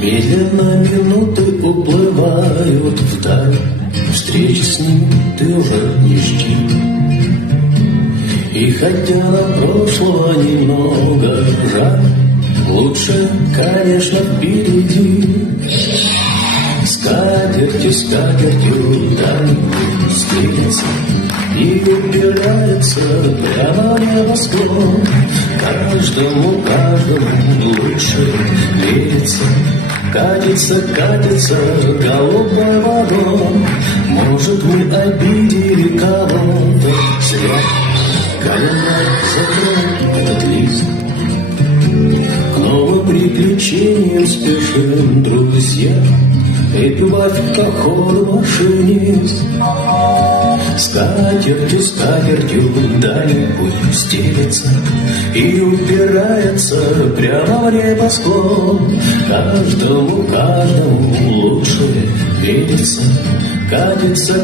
Медленно минуты уплывают вдаль, встречи с ним ты уже не жди. И хотя нам прошлого немного жаль, лучше, конечно, впереди. Скатертью дальней встретится и упирается прямо в небосклон. Каждому лучше верится. Катится голубой вагон. Может, мы обидели кого-то зря. Календарь закрыл этот лист. К новым приключениям спешим, друзья. Прибывать в походу машинист. Скатертью дальний путь стелется и упирается прямо в небосклон. Каждому лучше видится. Катится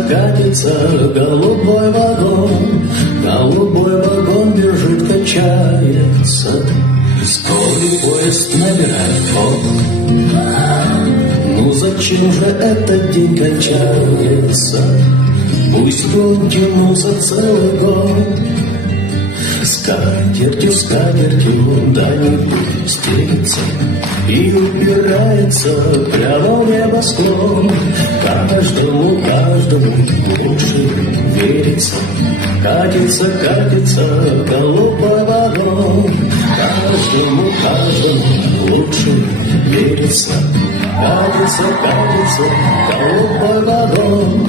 голубой вагон. Голубой вагон бежит, качается. Скорый поезд набирает ход. Ну зачем же этот день кончается? Пусть он тянулся целый год. Скатертью дальний путь стелится и упирается прямо в небосклон. Каждому лучше верится. Катится голубой вагон. Каждому лучше верится. Катится голубой вагон.